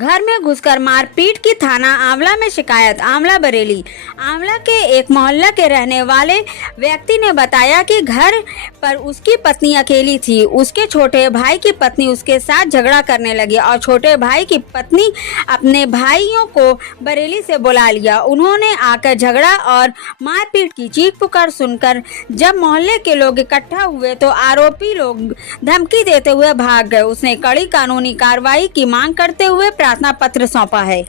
घर में घुसकर मारपीट की थाना आंवला में शिकायत। आंवला बरेली। आंवला के एक मोहल्ला के रहने वाले व्यक्ति ने बताया कि घर पर उसकी पत्नी अकेली थी। उसके छोटे भाई की पत्नी उसके साथ झगड़ा करने लगी और छोटे भाई की पत्नी अपने भाइयों को बरेली से बुला लिया। उन्होंने आकर झगड़ा और मारपीट की। चीख पुकार सुनकर जब मोहल्ले के लोग इकट्ठा हुए तो आरोपी लोग धमकी देते हुए भाग गए। उसने कड़ी कानूनी कार्रवाई की मांग करते हुए प्रार्थना पत्र सौंपा है।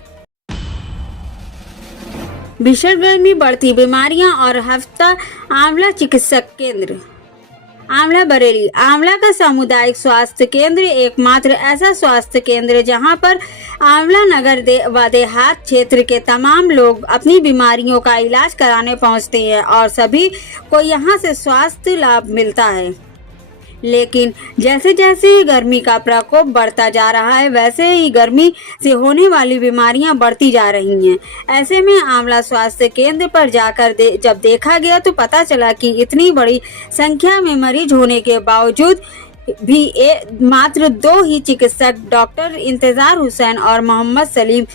भीषण गर्मी, बढ़ती बीमारियां और हफ्ता आंवला चिकित्सक केंद्र। आंवला बरेली। आंवला का सामुदायिक स्वास्थ्य केंद्र एकमात्र ऐसा स्वास्थ्य केंद्र जहां पर आंवला नगर व देहात क्षेत्र के तमाम लोग अपनी बीमारियों का इलाज कराने पहुंचते हैं और सभी को यहां से स्वास्थ्य लाभ मिलता है। लेकिन जैसे जैसे गर्मी का प्रकोप बढ़ता जा रहा है वैसे ही गर्मी से होने वाली बीमारियां बढ़ती जा रही हैं। ऐसे में आंवला स्वास्थ्य केंद्र पर जाकर जब देखा गया तो पता चला कि इतनी बड़ी संख्या में मरीज होने के बावजूद भी मात्र 2 ही चिकित्सक डॉक्टर इंतजार हुसैन और मोहम्मद सलीम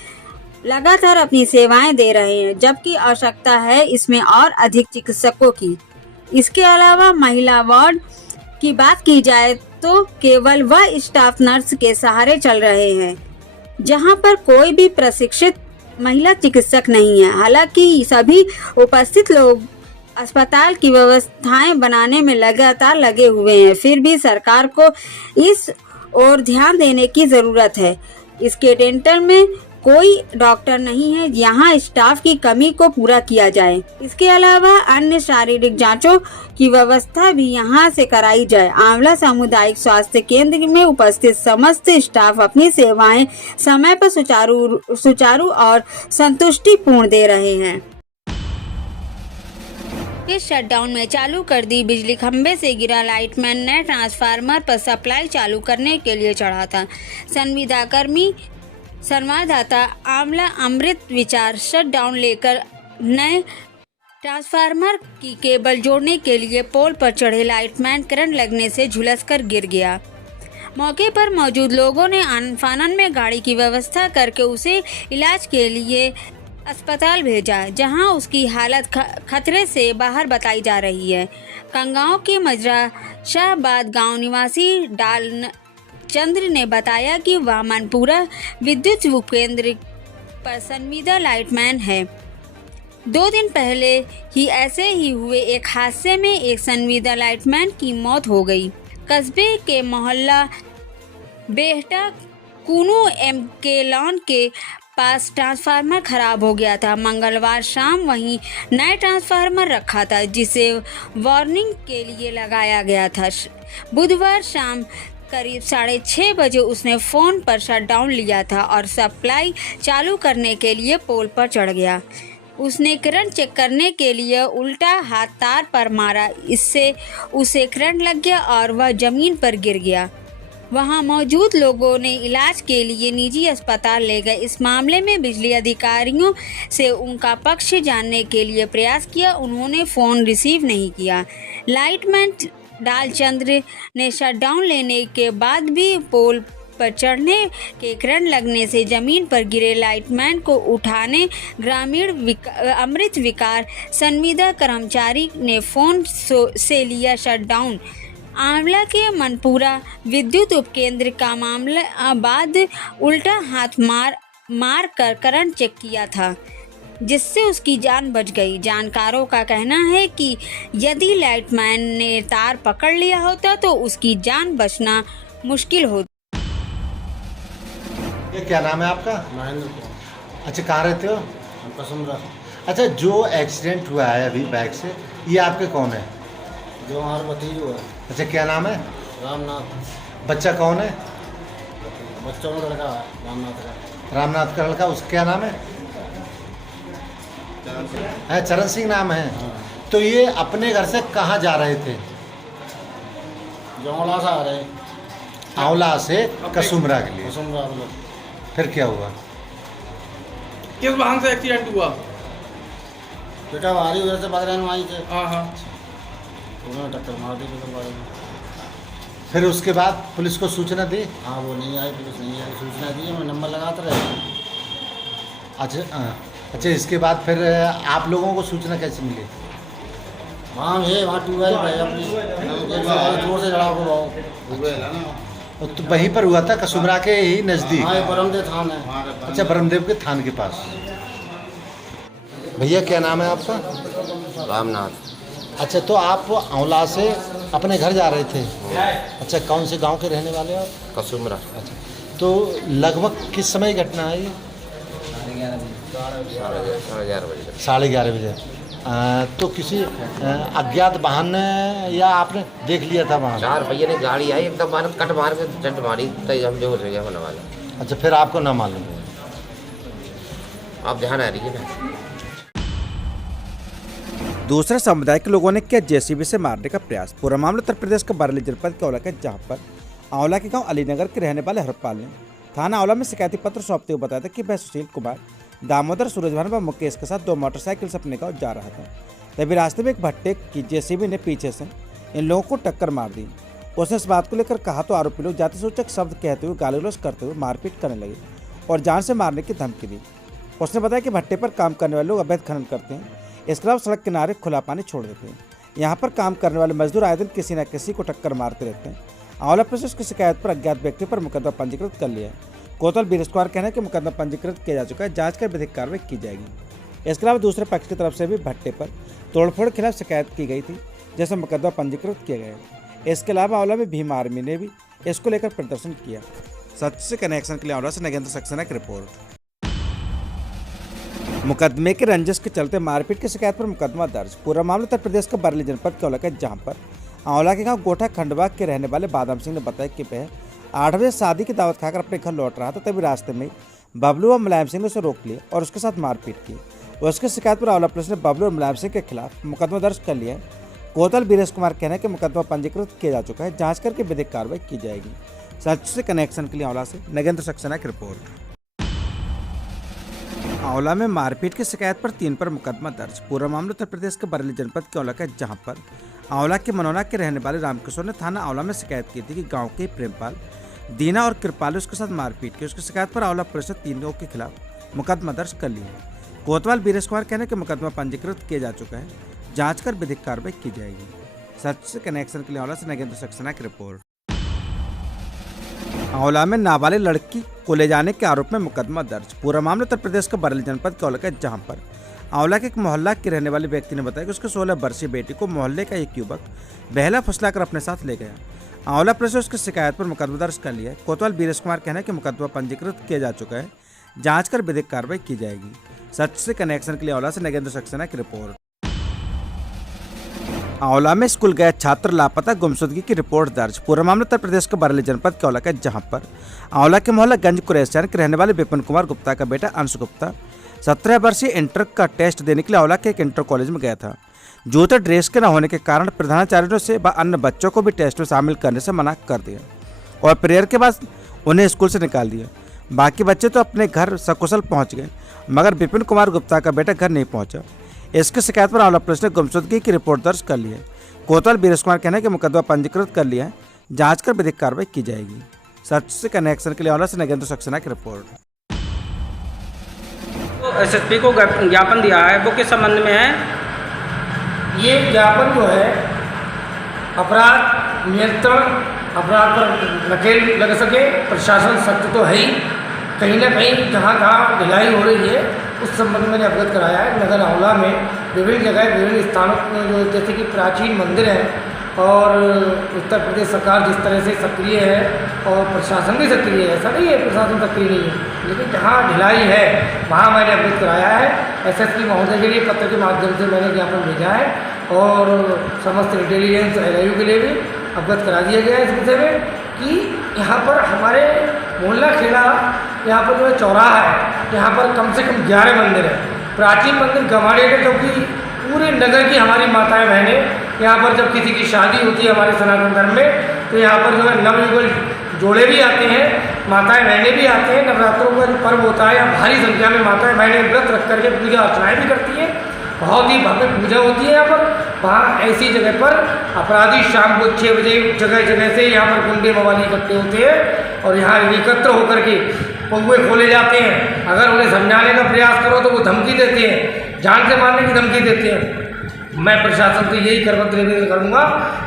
लगातार अपनी सेवाएं दे रहे हैं, जबकि आवश्यकता है इसमें और अधिक चिकित्सकों की। इसके अलावा महिला वार्ड की बात की जाए तो केवल वह स्टाफ नर्स के सहारे चल रहे हैं, जहां पर कोई भी प्रशिक्षित महिला चिकित्सक नहीं है। हालांकि सभी उपस्थित लोग अस्पताल की व्यवस्थाएं बनाने में लगातार लगे हुए हैं, फिर भी सरकार को इस ओर ध्यान देने की जरूरत है। इसके डेंटल में कोई डॉक्टर नहीं है, यहाँ स्टाफ की कमी को पूरा किया जाए। इसके अलावा अन्य शारीरिक जांचों की व्यवस्था भी यहाँ से कराई जाए। आंवला सामुदायिक स्वास्थ्य केंद्र में उपस्थित समस्त स्टाफ अपनी सेवाएं समय पर सुचारू और संतुष्टिपूर्ण दे रहे हैं। इस शटडाउन में चालू कर दी बिजली। खंबे से गिरा लाइटमैन नए ट्रांसफार्मर पर सप्लाई चालू करने के लिए चढ़ा था। संवाददाता आंवला अमृत विचार शटडाउन लेकर नए ट्रांसफार्मर की केबल जोड़ने के लिए पोल पर चढ़े लाइटमैन करंट लगने से झुलसकर गिर गया। मौके पर मौजूद लोगों ने आनन-फानन में गाड़ी की व्यवस्था करके उसे इलाज के लिए अस्पताल भेजा, जहां उसकी हालत खतरे से बाहर बताई जा रही है। कंगांव के मजरा शाहबाद गांव निवासी डाल चंद्र ने बताया कि वह मनपुरा विद्युत उपकेंद्र पर संविदा लाइटमैन है। 2 दिन पहले ही ऐसे ही हुए एक हादसे में एक संविदा लाइटमैन की मौत हो गई। कस्बे के मोहल्ला बेहटा कूनू एमके लॉन के पास ट्रांसफार्मर खराब हो गया था। मंगलवार शाम वहीं नया ट्रांसफार्मर रखा था, जिसे वार्निंग के लिए लगाया गया था। बुधवार शाम करीब 6:30 बजे उसने फोन पर शटडाउन लिया था और सप्लाई चालू करने के लिए पोल पर चढ़ गया। उसने करंट चेक करने के लिए उल्टा हाथ तार पर मारा, इससे उसे करंट लग गया और वह जमीन पर गिर गया। वहां मौजूद लोगों ने इलाज के लिए निजी अस्पताल ले गए। इस मामले में बिजली अधिकारियों से उनका पक्ष जानने के लिए प्रयास किया, उन्होंने फोन रिसीव नहीं किया। लाइटमैन डालचंद्र ने शटडाउन लेने के बाद भी पोल पर चढ़ने के करंट लगने से जमीन पर गिरे लाइटमैन को उठाने ग्रामीण अमृत विकार संविदा कर्मचारी ने फोन से लिया शटडाउन। आंवला के मनपुरा विद्युत उपकेंद्र का मामला बाद उल्टा हाथ मार कर करंट चेक किया था, जिससे उसकी जान बच गई। जानकारों का कहना है कि यदि लाइटमैन ने तार पकड़ लिया होता तो उसकी जान बचना मुश्किल होता। ये क्या नाम है आपका? महेंद्र। अच्छा, कहाँ रहते हो? कसुमरा। अच्छा, जो एक्सीडेंट हुआ है अभी बाइक से, ये आपके कौन है? जो हमारा भतीजो है। अच्छा, क्या नाम है? रामनाथ। बच्चा कौन है? बच्चों का लड़का है रामनाथ का। रामनाथ का लड़का, उसका क्या नाम है? चरण सिंह नाम है। तो ये अपने घर से कहाँ जा रहे थे? जौला से आ रहे। आंवला से कसुमरा के लिए। कसुमरा। फिर क्या हुआ? किस वाहन से एक्सीडेंट हुआ? बेटा भारी उधर से बदरैन वहीं से। हाँ। उन्होंने टक्कर मार दी। फिर उसके बाद पुलिस को सूचना दी? हाँ वो नहीं आई, पुलिस नहीं आई, सूचना दी, मैं नंबर लगाते रहे। अच्छा, इसके बाद फिर आप लोगों को सूचना कैसे मिली? वहाँ ट्यूबवेल पे अपनी जोर से चढ़ा को तो वहीं पर हुआ था कसुमरा के ही नज़दीक? हाँ, बरमदेव थान है। अच्छा, बरमदेव के थान के पास। भैया क्या नाम है आपका? रामनाथ। अच्छा, तो आप आंवला से अपने घर जा रहे थे? अच्छा, कौन से गांव के रहने वाले हो आप? कसुमरा। अच्छा, तो लगभग किस समय की घटना है ये? 11:30 बजे। 11:30 बजे। तो किसी अज्ञात वाहन ने या आपने देख लिया था वहाँ? 4 पहिए ने गाड़ी आई एकदम मार कट मार के जंट मारी, तय हम जो हो गया होने वाला। अच्छा, फिर आपको ना मालूम है? आप ध्यान आ रही है ना। दूसरे समुदाय के लोगों ने किया जेसीबी से मारने का प्रयास। पूरा मामला उत्तर प्रदेश के बरेली जनपद के आंवला का, जहां पर आंवला के गांव अलीनगर के रहने वाले हरपाल ने थाना आंवला में शिकायती पत्र सौंपते हुए बताया था कि वह सुशील कुमार, दामोदर, सूरजभान व मुकेश के साथ 2 मोटरसाइकिल से अपने गाँव जा रहा था। तभी रास्ते में एक भट्टे की जेसीबी ने पीछे से इन लोगों को टक्कर मार दी। उसने इस बात को लेकर कहा तो आरोपी लोग जाति सूचक शब्द कहते हुए गाली गलौज करते हुए मारपीट करने लगे और जान से मारने की धमकी दी। उसने बताया कि भट्टे पर काम करने वाले लोग अवैध खनन करते हैं, इसके अलावा सड़क किनारे खुला पानी छोड़ देते हैं। यहाँ पर काम करने वाले मजदूर आए दिन किसी न किसी को टक्कर मारते रहते हैं। आंवला पुलिस की शिकायत पर अज्ञात व्यक्ति पर मुकदमा पंजीकृत कर लिया है। कोतवाल वीरेश कुमार कहना है कि मुकदमा पंजीकृत किया जा चुका है, जांच कर विधिक कार्रवाई की जाएगी। इसके अलावा दूसरे पक्ष की तरफ से भी भट्टे पर तोड़फोड़ के खिलाफ शिकायत की गई थी, जैसे मुकदमा पंजीकृत किया गया है। इसके अलावा आंवला में भीम आर्मी ने भी इसको लेकर प्रदर्शन किया। सच से कनेक्शन के लिए आंवला से नगेंद्र सक्सेना की रिपोर्ट। मुकदमे के रंजिश के चलते मारपीट की शिकायत पर मुकदमा दर्ज। पूरा मामला उत्तर प्रदेश के बरेली जनपद के आंवला का, जहां पर आंवला के गांव गोठा खंडवा के रहने वाले बादाम सिंह ने बताया कि वह 8 बजे शादी की दावत खाकर अपने घर लौट रहा था। तभी रास्ते में बबलू व मुलायम सिंह ने उसे रोक लिया और उसके साथ मारपीट की। उसकी शिकायत पर आंवला पुलिस ने बबलू और मुलायम सिंह के खिलाफ मुकदमा दर्ज कर लिया है। कोतवाल वीरेश कुमार कहना है कि मुकदमा पंजीकृत किया जा चुका है, जांच करके विधिक कार्रवाई की जाएगी। सच से कनेक्शन के लिए आंवला से नगेंद्र सक्सेना की रिपोर्ट। आंवला में मारपीट की शिकायत पर 3 पर मुकदमा दर्ज। पूरा मामला उत्तर प्रदेश के बरेली जनपद के आंवला का, जहां पर आंवला के मनोना के रहने वाले रामकिशोर ने थाना आंवला में शिकायत की थी कि गांव के प्रेमपाल, दीना और कृपाल उसके साथ मारपीट की। उसकी शिकायत पर आंवला पुलिस ने 3 लोगों के खिलाफ मुकदमा दर्ज कर लिया है। कोतवाल वीरेश कुमार कहने के मुकदमा पंजीकृत किया जा चुका है, जांच कर विधिक कार्रवाई की जाएगी। सच से कनेक्शन के लिए आंवला से नगेंद्र सक्सेना की रिपोर्ट। आंवला में नाबालिग लड़की को ले जाने के आरोप में मुकदमा दर्ज। पूरा मामला उत्तर प्रदेश के बरेली जनपद के आंवला का, जहां पर आंवला के एक मोहल्ला के रहने वाले व्यक्ति ने बताया कि उसके 16 वर्षीय बेटी को मोहल्ले का एक युवक बहला फुसलाकर अपने साथ ले गया। आंवला पुलिस ने उसकी शिकायत पर मुकदमा दर्ज कर लिया है। कोतवाल वीरेश कुमार कहना है कि मुकदमा पंजीकृत किया जा चुका है, जांच कर विधिक कार्रवाई की जाएगी। सच से कनेक्शन के लिए आंवला से नगेंद्र सक्सेना की रिपोर्ट। आंवला में स्कूल गया छात्र लापता, गुमशुदगी की रिपोर्ट दर्ज। पूरा मामला उत्तर प्रदेश के बरेली जनपद के आंवला का, जहां पर आंवला के मोहल्ला गंज कुरैशियान के रहने वाले विपिन कुमार गुप्ता का बेटा अंश गुप्ता 17 वर्षीय इंटर का टेस्ट देने के लिए आंवला के एक इंटर कॉलेज में गया था। जूते ड्रेस के न होने के कारण प्रधानाचार्यों से व अन्य बच्चों को भी टेस्ट में शामिल करने से मना कर दिया और प्रेयर के बाद उन्हें स्कूल से निकाल दिया। बाकी बच्चे तो अपने घर सकुशल पहुंच गए, मगर विपिन कुमार गुप्ता का बेटा घर नहीं पहुंचा। इसकी शिकायत पर आंवला पुलिस ने गुमशुदगी की रिपोर्ट दर्ज कर ली है। कोतवाल वीरेश कुमार कहना है कि मुकदमा पंजीकृत कर लिया है, जांच कर विधिक कार्रवाई की जाएगी। सच से कनेक्शन के लिए आंवला से नगेंद्र सक्सेना की रिपोर्ट। एसएसपी को ज्ञापन दिया है, वो किस संबंध में है? ये ज्ञापन जो है अपराध नियंत्रण, अपराध पर नकेल लग सके, प्रशासन सख्त तो है ही, कहीं ना कहीं जहाँ जहाँ ढिलाई हो रही है उस संबंध में मैंने अवगत कराया है। नगर आंवला में विभिन्न जगह विभिन्न स्थानों में जो जैसे कि प्राचीन मंदिर हैं और उत्तर प्रदेश सरकार जिस तरह से सक्रिय है और प्रशासन भी सक्रिय है, ऐसा नहीं है प्रशासन सक्रिय नहीं है, लेकिन जहाँ ढिलाई है वहाँ मैंने अवगत कराया है। एसएसपी महोदय के लिए पत्र के माध्यम से मैंने ज्ञापन भेजा है और समस्त इंटेलिजेंस LIU के लिए भी अवगत करा दिया गया है इस विषय में कि यहाँ पर हमारे मोहल्ला खेड़ा, यहाँ पर जो है चौराहा है, यहाँ पर कम से कम 11 मंदिर है। प्राचीन मंदिर गंवाड़े के, क्योंकि पूरे नगर की हमारी माताएं बहनें यहाँ पर जब किसी की शादी होती है हमारे सनातन धर्म में, तो यहाँ पर जो है नवयुगल जोड़े भी आते हैं, माताएं बहनें भी आते हैं। नवरात्रों का जो पर्व होता है यहाँ भारी संख्या में माताएं बहनें व्रत रख करके पूजा अर्चनाएँ भी करती हैं बहुत ही भव्य पूजा होती है यहाँ पर। वहाँ ऐसी जगह पर अपराधी शाम को 6 बजे जगह जगह से यहाँ पर गुंडे मवाली इकट्ठे होते हैं और यहाँ एकत्र होकर के पौवे खोले जाते हैं। अगर उन्हें समझाने का प्रयास करो तो वो धमकी देते हैं, जान से मारने की धमकी देते हैं। मैं प्रशासन से यही करवत्र निवेदन करूँगा,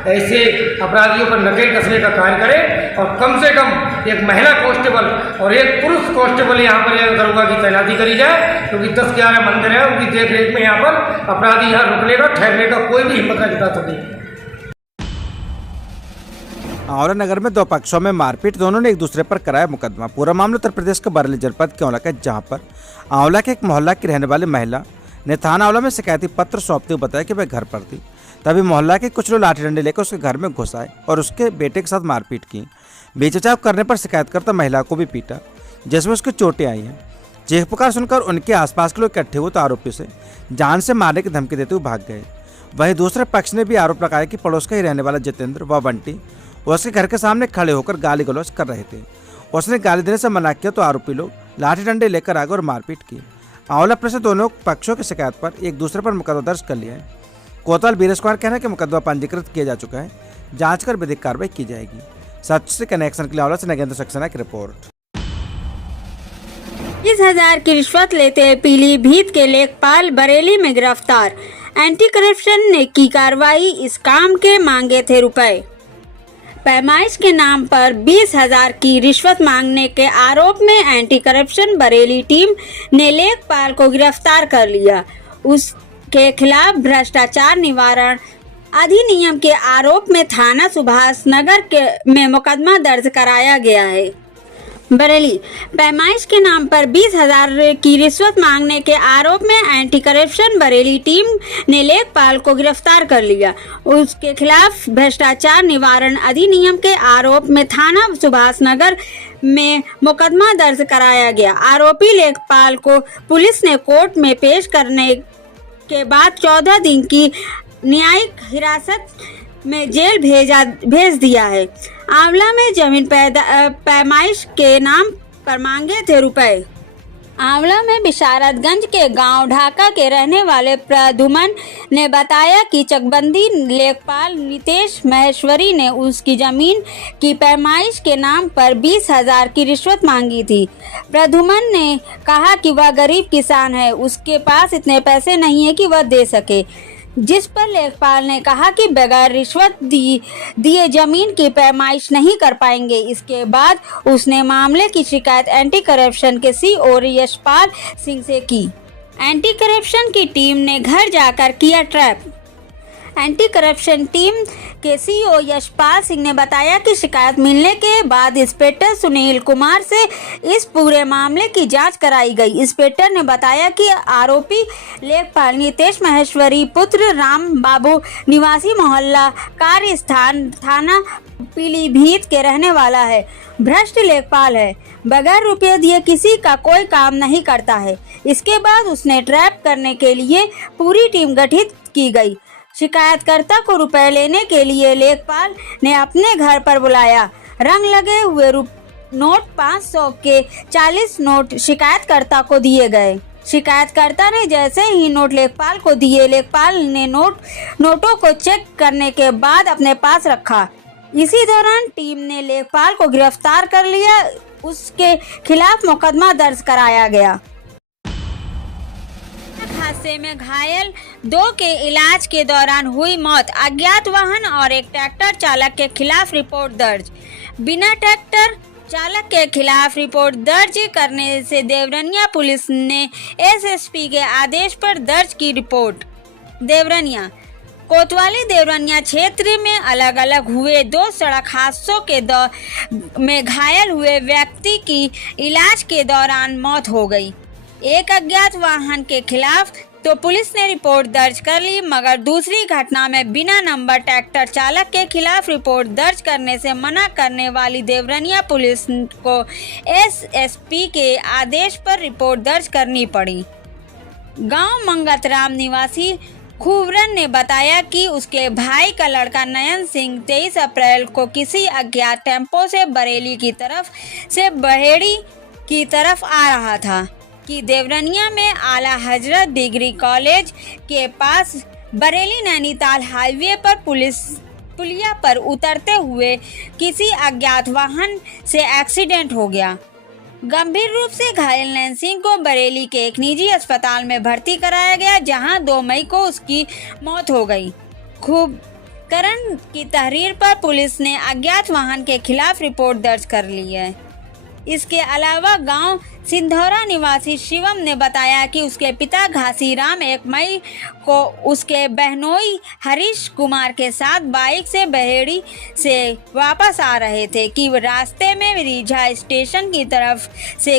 ऐसे अपराधियों पर नकेल कसने का कार्य करें और कम से कम एक महिला कांस्टेबल और एक पुरुष कांस्टेबल यहाँ पर दरोगा की तैनाती करी जाए, क्योंकि 10-11 मंदिर है, उनकी देख रेख में यहाँ पर अपराधी यहाँ रुकने का ठहरने का कोई भी हिम्मत न जुटा सके। आंवला नगर में 2 पक्षों में मारपीट, दोनों ने एक दूसरे पर कराया मुकदमा। पूरा मामला उत्तर प्रदेश के बरेली जनपद के आंवला का, जहां पर आंवला के एक मोहल्ला की रहने वाली महिला ने थाना आंवला में शिकायती पत्र सौंपते हुए बताया कि वह घर पर थी। तभी मोहल्ला के कुछ लोग लाठी डंडे लेकर उसके घर में घुस आए और उसके बेटे के साथ मारपीट की। बेचचाव करने पर शिकायतकर्ता महिला को भी पीटा, जिसमें उसकी चोटें आई हैं। चीख पुकार सुनकर उनके आसपास के लोग इकट्ठे हुए तो आरोपी से जान से मारने की धमकी देते हुए भाग गए। वहीं दूसरे पक्ष ने भी आरोप लगाया कि पड़ोस का ही रहने वाला जितेंद्र व बंटी उसके घर के सामने खड़े होकर गाली गलौज कर रहे थे। उसने गाली देने से मना किया तो आरोपी लोग लाठी डंडे लेकर आ गए और मारपीट की। आंवला पुलिस ने दोनों पक्षों की शिकायत पर एक दूसरे पर मुकदमा दर्ज कर लिया है। कोतवाल बीरेश कुमार कहना है कि मुकदमा पंजीकृत किया जा चुका है, जांच कर विधिक कार्रवाई की जाएगी। सच से कनेक्शन के लिए आंवला से नगेंद्र सक्सेना की रिपोर्ट। 20,000 की रिश्वत लेते पीलीभीत के लेखपाल बरेली में गिरफ्तार। एंटी करप्शन ने की कार्रवाई, इस काम के मांगे थे रुपए। पैमाइश के नाम पर 20,000 की रिश्वत मांगने के आरोप में एंटी करप्शन बरेली टीम ने लेखपाल को गिरफ्तार कर लिया। उसके खिलाफ भ्रष्टाचार निवारण अधिनियम के आरोप में थाना सुभाष नगर में मुकदमा दर्ज कराया गया है। बरेली पैमाइश के नाम पर 20,000 की रिश्वत मांगने के आरोप में एंटी करप्शन बरेली टीम ने लेखपाल को गिरफ्तार कर लिया। उसके खिलाफ भ्रष्टाचार निवारण अधिनियम के आरोप में थाना सुभाष नगर में मुकदमा दर्ज कराया गया। आरोपी लेखपाल को पुलिस ने कोर्ट में पेश करने के बाद 14 दिन की न्यायिक हिरासत में जेल भेज दिया है। आंवला में जमीन पैमाइश के नाम पर मांगे थे रुपए। आंवला में बिशारतगंज के गांव ढाका के रहने वाले प्रद्युमन ने बताया कि चकबंदी लेखपाल नितेश महेश्वरी ने उसकी जमीन की पैमाइश के नाम पर 20,000 की रिश्वत मांगी थी। प्रद्युमन ने कहा कि वह गरीब किसान है, उसके पास इतने पैसे नहीं है कि वह दे सके, जिस पर लेखपाल ने कहा कि बगैर रिश्वत दिए जमीन की पैमाइश नहीं कर पाएंगे। इसके बाद उसने मामले की शिकायत एंटी करप्शन के सीओ यशपाल सिंह से की। एंटी करप्शन की टीम ने घर जाकर किया ट्रैप। एंटी करप्शन टीम के सीईओ यशपाल सिंह ने बताया कि शिकायत मिलने के बाद इंस्पेक्टर सुनील कुमार से इस पूरे मामले की जांच कराई गई। इंस्पेक्टर ने बताया कि आरोपी लेखपाल नितेश महेश्वरी पुत्र राम बाबू निवासी मोहल्ला कार्यस्थान थाना पीलीभीत के रहने वाला है। भ्रष्ट लेखपाल है, बगैर रुपये दिए किसी का कोई काम नहीं करता है। इसके बाद उसने ट्रैप करने के लिए पूरी टीम गठित की गई। शिकायतकर्ता को रुपए लेने के लिए लेखपाल ने अपने घर पर बुलाया। रंग लगे हुए नोट 500 के 40 नोट शिकायतकर्ता को दिए गए। शिकायतकर्ता ने जैसे ही नोट लेखपाल को दिए, लेखपाल ने नोटों को चेक करने के बाद अपने पास रखा। इसी दौरान टीम ने लेखपाल को गिरफ्तार कर लिया। उसके खिलाफ मुकदमा दर्ज कराया गया। हादसे में घायल 2 के इलाज के दौरान हुई मौत। अज्ञात वाहन और एक ट्रैक्टर चालक के खिलाफ रिपोर्ट दर्ज। बिना ट्रैक्टर चालक के खिलाफ रिपोर्ट दर्ज करने से देवरनिया पुलिस ने एसएसपी के आदेश पर दर्ज की रिपोर्ट। देवरनिया कोतवाली देवरनिया क्षेत्र में अलग अलग हुए 2 सड़क हादसों में घायल हुए व्यक्ति की इलाज के दौरान मौत हो गई। एक अज्ञात वाहन के खिलाफ तो पुलिस ने रिपोर्ट दर्ज कर ली, मगर दूसरी घटना में बिना नंबर ट्रैक्टर चालक के खिलाफ रिपोर्ट दर्ज करने से मना करने वाली देवरनिया पुलिस को एसएसपी के आदेश पर रिपोर्ट दर्ज करनी पड़ी। गांव मंगतराम निवासी खूबरन ने बताया कि उसके भाई का लड़का नयन सिंह 23 अप्रैल को किसी अज्ञात टेम्पो से बरेली की तरफ से बहेड़ी की तरफ आ रहा था कि देवरनिया में आला हजरत डिग्री कॉलेज के पास बरेली नैनीताल हाईवे पर पुलिया पर उतरते हुए किसी अज्ञात वाहन से एक्सीडेंट हो गया। गंभीर रूप से घायल नैन्सी को बरेली के एक निजी अस्पताल में भर्ती कराया गया, जहां 2 मई को उसकी मौत हो गई। खूबकरण की तहरीर पर पुलिस ने अज्ञात वाहन के खिलाफ रिपोर्ट दर्ज कर ली है। इसके अलावा गांव सिंधौरा निवासी शिवम ने बताया कि उसके पिता घासीराम 1 मई को उसके बहनोई हरीश कुमार के साथ बाइक से बहेड़ी से वापस आ रहे थे कि रास्ते में रीझा स्टेशन की तरफ से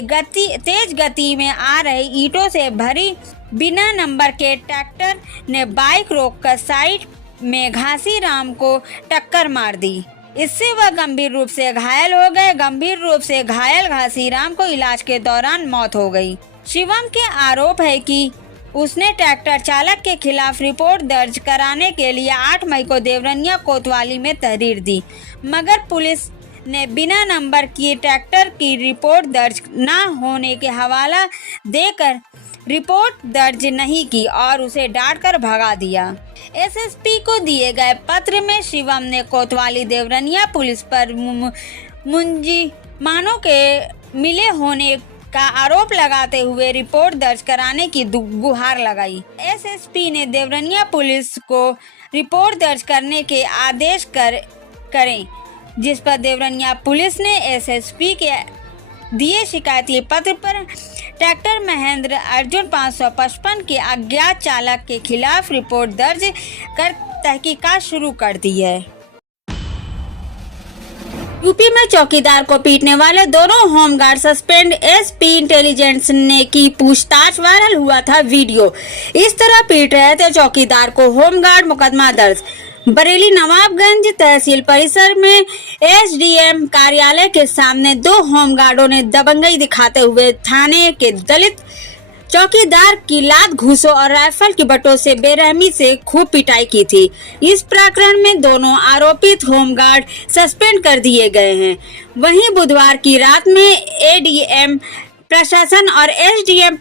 तेज गति में आ रहे ईंटों से भरी बिना नंबर के ट्रैक्टर ने बाइक रोककर साइड में घासीराम को टक्कर मार दी। इससे वह गंभीर रूप से घायल हो गए। गंभीर रूप से घायल घासीराम को इलाज के दौरान मौत हो गई। शिवम के आरोप है कि उसने ट्रैक्टर चालक के खिलाफ रिपोर्ट दर्ज कराने के लिए 8 मई को देवरनिया कोतवाली में तहरीर दी, मगर पुलिस ने बिना नंबर की ट्रैक्टर की रिपोर्ट दर्ज न होने के हवाला देकर रिपोर्ट दर्ज नहीं की और उसे डांटकर भगा दिया। एसएसपी को दिए गए पत्र में शिवम ने कोतवाली देवरनिया पुलिस पर मुंजीमानों के मिले होने का आरोप लगाते हुए रिपोर्ट दर्ज कराने की गुहार लगाई। एसएसपी ने देवरनिया पुलिस को रिपोर्ट दर्ज करने के आदेश करें, जिस पर देवरनिया पुलिस ने एसएसपी के दिए शिकायती पत्र पर ट्रैक्टर महेंद्र अर्जुन 555 के अज्ञात चालक के खिलाफ रिपोर्ट दर्ज कर तहकीकात शुरू कर दी है। यूपी में चौकीदार को पीटने वाले दोनों होमगार्ड सस्पेंड, एसपी इंटेलिजेंस ने की पूछताछ, वायरल हुआ था वीडियो। इस तरह पीट रहे थे चौकीदार को होमगार्ड, मुकदमा दर्ज। बरेली नवाबगंज तहसील परिसर में एसडीएम कार्यालय के सामने 2 होमगार्डों ने दबंगई दिखाते हुए थाने के दलित चौकीदार की लात, घूसों और राइफल की बटों से बेरहमी से खूब पिटाई की थी। इस प्रकरण में दोनों आरोपित होमगार्ड सस्पेंड कर दिए गए हैं। वहीं बुधवार की रात में एडीएम प्रशासन और एसडीएम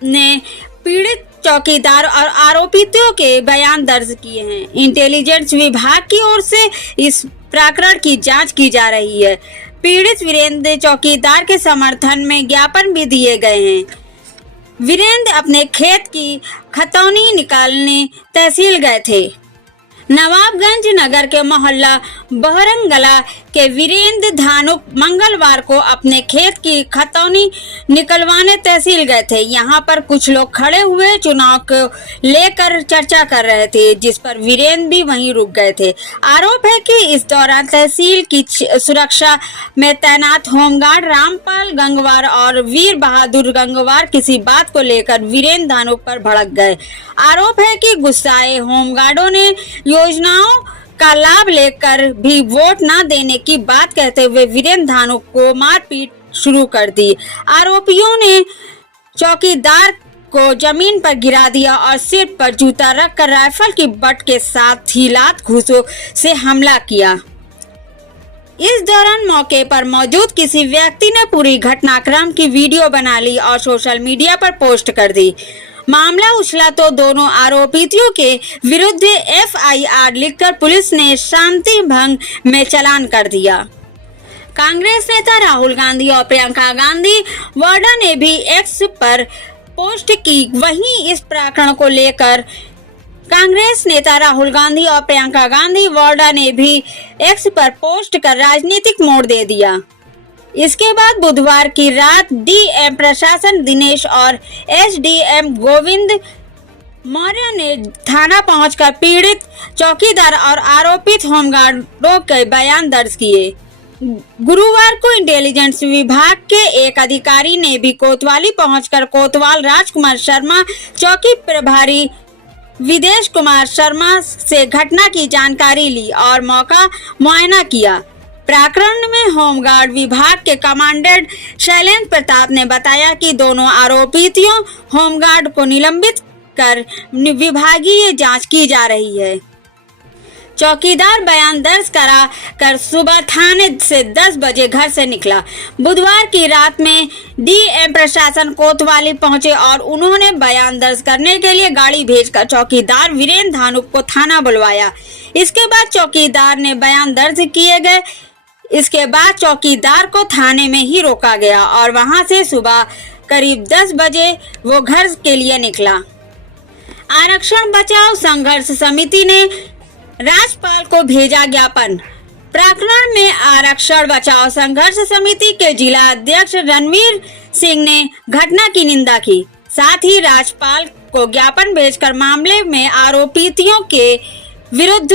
ने पीड़ित चौकीदार और आरोपितों के बयान दर्ज किए हैं। इंटेलिजेंस विभाग की ओर से इस प्रकरण की जांच की जा रही है। पीड़ित वीरेंद्र चौकीदार के समर्थन में ज्ञापन भी दिए गए हैं। वीरेंद्र अपने खेत की खतौनी निकालने तहसील गए थे। नवाबगंज नगर के मोहल्ला बहरंगला के वीरेंद्र धानुक मंगलवार को अपने खेत की खतौनी निकलवाने तहसील गए थे। यहाँ पर कुछ लोग खड़े हुए चुनाव को लेकर चर्चा कर रहे थे, जिस पर वीरेंद्र भी वहीं रुक गए थे। आरोप है कि इस दौरान तहसील की सुरक्षा में तैनात होमगार्ड रामपाल गंगवार और वीर बहादुर गंगवार किसी बात को लेकर वीरेंद्र धानुक पर भड़क गए। आरोप है कि गुस्साए होमगार्डों ने योजनाओं का लाभ लेकर भी वोट न देने की बात कहते हुए वीरेंद्र धानुक को मारपीट शुरू कर दी। आरोपियों ने चौकीदार को जमीन पर गिरा दिया और सिर पर जूता रखकर राइफल की बट के साथ ही लात घूसों से हमला किया। इस दौरान मौके पर मौजूद किसी व्यक्ति ने पूरी घटनाक्रम की वीडियो बना ली और सोशल मीडिया पर पोस्ट कर दी। मामला उछला तो दोनों आरोपितों के विरुद्ध एफआईआर लिखकर पुलिस ने शांति भंग में चालान कर दिया। कांग्रेस नेता राहुल गांधी और प्रियंका गांधी वाड्रा ने भी एक्स पर पोस्ट की। वहीं इस प्रकरण को लेकर कांग्रेस नेता राहुल गांधी और प्रियंका गांधी वाड्रा ने भी एक्स पर पोस्ट कर राजनीतिक मोड़ दे दिया। इसके बाद बुधवार की रात डीएम प्रशासन दिनेश और एसडीएम गोविंद मौर्य ने थाना पहुंचकर पीड़ित चौकीदार और आरोपित होमगार्डों के बयान दर्ज किए। गुरुवार को इंटेलिजेंस विभाग के एक अधिकारी ने भी कोतवाली पहुंचकर कोतवाल राजकुमार शर्मा, चौकी प्रभारी विदेश कुमार शर्मा से घटना की जानकारी ली और मौका मुआयना किया। प्रकरण में होमगार्ड विभाग के कमांडेंट शैलेंद्र प्रताप ने बताया कि दोनों आरोपितों होमगार्ड को निलंबित कर विभागीय जांच की जा रही है। चौकीदार बयान दर्ज करा कर सुबह थाने से 10 बजे घर से निकला। बुधवार की रात में डीएम प्रशासन कोतवाली पहुंचे और उन्होंने बयान दर्ज करने के लिए गाड़ी भेजकर चौकीदार वीरेंद्र धानुक को थाना बुलवाया। इसके बाद चौकीदार ने बयान दर्ज किए गए। इसके बाद चौकीदार को थाने में ही रोका गया और वहां से सुबह करीब 10 बजे वो घर के लिए निकला। आरक्षण बचाओ संघर्ष समिति ने राज्यपाल को भेजा ज्ञापन। प्रकरण में आरक्षण बचाओ संघर्ष समिति के जिला अध्यक्ष रणवीर सिंह ने घटना की निंदा की। साथ ही राज्यपाल को ज्ञापन भेजकर मामले में आरोपितों के विरुद्ध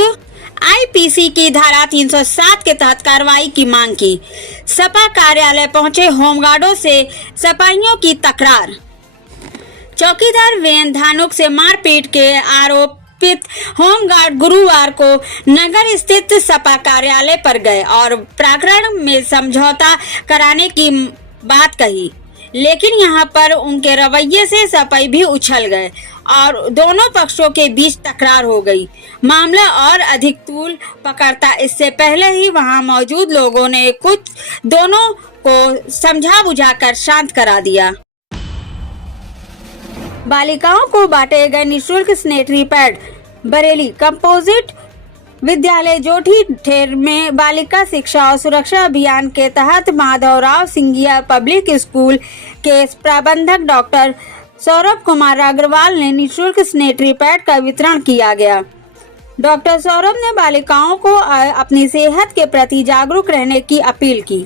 आईपीसी की धारा 307 के तहत कार्रवाई की मांग की। सपा कार्यालय पहुंचे होमगार्डों से सपाइयों की तकरार। चौकीदार वीरेंद्र धानुक से मारपीट के आरोपित होमगार्ड गुरुवार को नगर स्थित सपा कार्यालय पर गए और प्रकरण में समझौता कराने की बात कही, लेकिन यहां पर उनके रवैये से सपाई भी उछल गए और दोनों पक्षों के बीच तकरार हो गई। मामला और अधिक तूल पकड़ता इससे पहले ही वहां मौजूद लोगों ने कुछ दोनों को समझा बुझाकर शांत करा दिया। बालिकाओं को बांटे गए निःशुल्क सैनिटरी पैड। बरेली कंपोजिट विद्यालय जोठी ठेर में बालिका शिक्षा और सुरक्षा अभियान के तहत माधवराव सिंधिया पब्लिक स्कूल के प्रबंधक डॉक्टर सौरभ कुमार अग्रवाल ने निःशुल्क सैनिटरी पैड का वितरण किया गया। डॉक्टर सौरभ ने बालिकाओं को अपनी सेहत के प्रति जागरूक रहने की अपील की।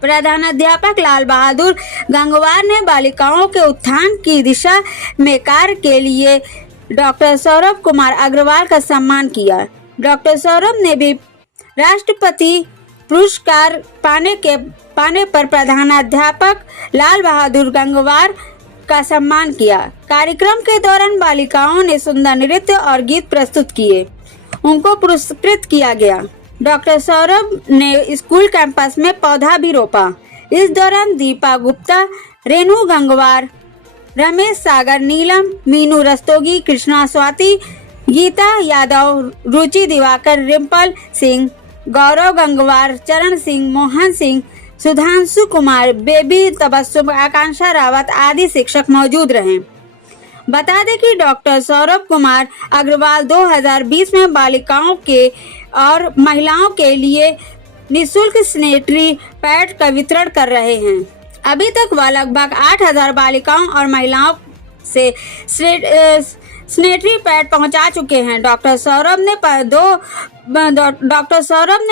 प्रधानाध्यापक लाल बहादुर गंगवार ने बालिकाओं के उत्थान की दिशा में कार्य के लिए डॉक्टर सौरभ कुमार अग्रवाल का सम्मान किया। डॉक्टर सौरभ ने भी राष्ट्रपति पुरस्कार पाने पर प्रधानाध्यापक लाल बहादुर गंगवार का सम्मान किया। कार्यक्रम के दौरान बालिकाओं ने सुंदर नृत्य और गीत प्रस्तुत किए, उनको पुरस्कृत किया गया। डॉक्टर सौरभ ने स्कूल कैंपस में पौधा भी रोपा। इस दौरान दीपा गुप्ता, रेणु गंगवार, रमेश सागर, नीलम, मीनू रस्तोगी, कृष्णा स्वाति, गीता यादव, रुचि दिवाकर, रिम्पल सिंह, गौरव गंगवार, चरण सिंह, मोहन सिंह, सुधांशु कुमार, बेबी तबस्सुम, आकांक्षा रावत आदि शिक्षक मौजूद रहे। बता दें कि डॉक्टर सौरभ कुमार अग्रवाल 2020 में बालिकाओं के और महिलाओं के लिए निःशुल्क सैनिटरी पैड का वितरण कर रहे हैं। अभी तक वह लगभग 8000 बालिकाओं और महिलाओं से सैनिटरी पैड पहुंचा चुके हैं। डॉक्टर सौरभ ने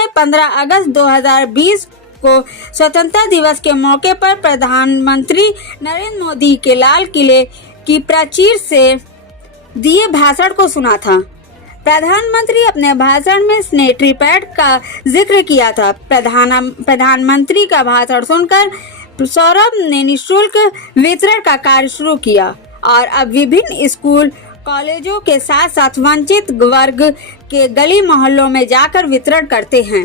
15 अगस्त 2020 को स्वतंत्रता दिवस के मौके पर प्रधानमंत्री नरेंद्र मोदी के लाल किले की प्राचीर से दिए भाषण को सुना था। प्रधानमंत्री अपने भाषण में सैनिटरी पैड का जिक्र किया था। प्रधानमंत्री का भाषण सुनकर सौरभ ने निःशुल्क वितरण का कार्य शुरू किया और अब विभिन्न स्कूल कॉलेजों के साथ साथ वंचित वर्ग के गली मोहल्लों में जाकर वितरण करते हैं।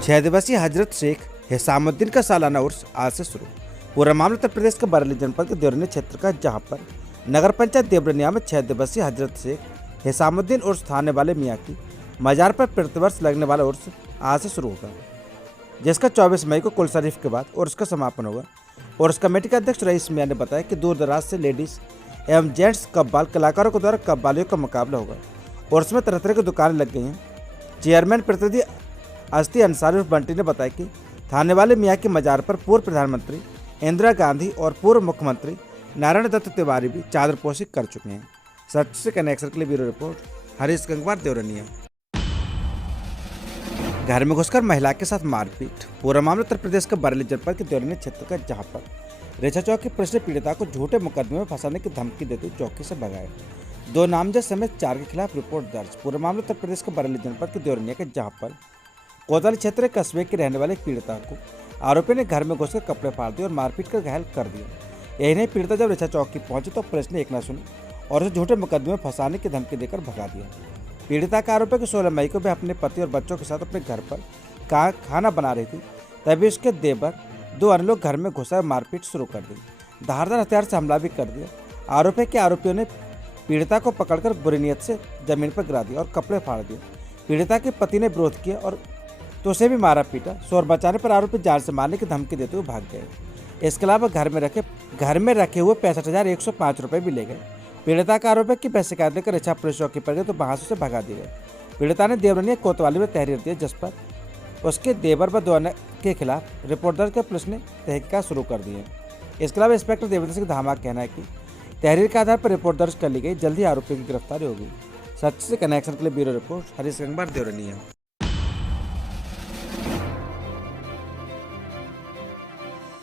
6 दिवसीय हजरत शेख हिसामुद्दीन का सालाना उर्स आज से शुरू। पूरा मामला उत्तर प्रदेश के बरेली जनपद के देवरनी क्षेत्र का, जहां पर नगर पंचायत देवरनिया में 6 दिवसीय हजरत शेख हिसामुद्दीन उर्स थाने वाले मियाँ की मजार पर प्रतिवर्ष लगने वाला उर्स आज से शुरू होगा, जिसका 24 मई को कुल शरीफ के बाद उर्स का समापन होगा। उर्स कमेटी के अध्यक्ष रईस मियाँ ने बताया कि दूर दराज से लेडीज एवं जेंट्स कब्बाल कलाकारों के द्वारा कब्बालियों का मुकाबला होगा। उर्स में तरह तरह की दुकानें लग गई हैं। चेयरमैन प्रतिनिधि अस्ती अंसारी उर्फ बंटी ने बताया कि थाने वाले मियाँ की मजार पर पूर्व प्रधानमंत्री इंदिरा गांधी और पूर्व मुख्यमंत्री नारायण दत्त तिवारी भी चादरपोशी कर चुके हैं। सच से कनेक्शन के लिए ब्यूरो रिपोर्ट हरीश गंगवार, देवरनिया। घर में घुसकर महिला के साथ मारपीट। पूरा मामला उत्तर प्रदेश के बरेली जनपद के देवरनी क्षेत्र का, जहां पर रेछा चौक की पुलिस ने पीड़िता को झूठे मुकदमे में फंसाने की धमकी देते चौकी से भगाया। 2 नामजद समेत 4 के खिलाफ रिपोर्ट दर्ज। पूरा मामला उत्तर प्रदेश के बरेली जनपद के देवरनिया के, जहाँ पर कोतवाली क्षेत्र कस्बे के रहने वाले पीड़िता को आरोपी ने घर में घुसकर कपड़े फाड़ दिए और मारपीट कर घायल कर दिया। यही नहीं, पीड़िता जब रेछा चौक की पहुंची तो पुलिस ने एक न सुनी और उसे झूठे मुकदमे में फंसाने की धमकी देकर भगा दिया। पीड़िता का आरोप है कि 16 मई को भी अपने पति और बच्चों के साथ अपने घर पर खाना बना रही थी, तभी उसके देवर 2 अन्य लोग घर में घुसा मारपीट शुरू कर दी। धारदार हथियार से हमला भी कर दिया। आरोप है कि आरोपियों ने पीड़िता को पकड़कर बुरी नियत से जमीन पर गिरा दिया और कपड़े फाड़ दिए। पीड़िता के पति ने विरोध किया और तो उसे भी मारा पीटा। शोर बचाने पर आरोपी जान से मारने की धमकी देते हुए भाग गए। इसके अलावा घर में रखे हुए 65,105 रुपये भी ले गए। पीड़िता का आरोप है कि वह शिकायत लेकर इच्छा पुलिस चौकी पर गए तो वहां से उसे भगा दिए गए। पीड़िता ने देवरनिया कोतवाली में तहरीर दी, जिस पर उसके देवर व दो अन्य के खिलाफ रिपोर्ट दर्ज कर पुलिस ने तहकीकात शुरू कर दी है। इसके अलावा इंस्पेक्टर देवेंद्र सिंह धामा का कहना है कि तहरीर के आधार पर रिपोर्ट दर्ज कर ली गई, जल्दी आरोपी की गिरफ्तारी होगी। सच से कनेक्शन के लिए ब्यूरो रिपोर्ट हरीश गंगवार, देवरनिया।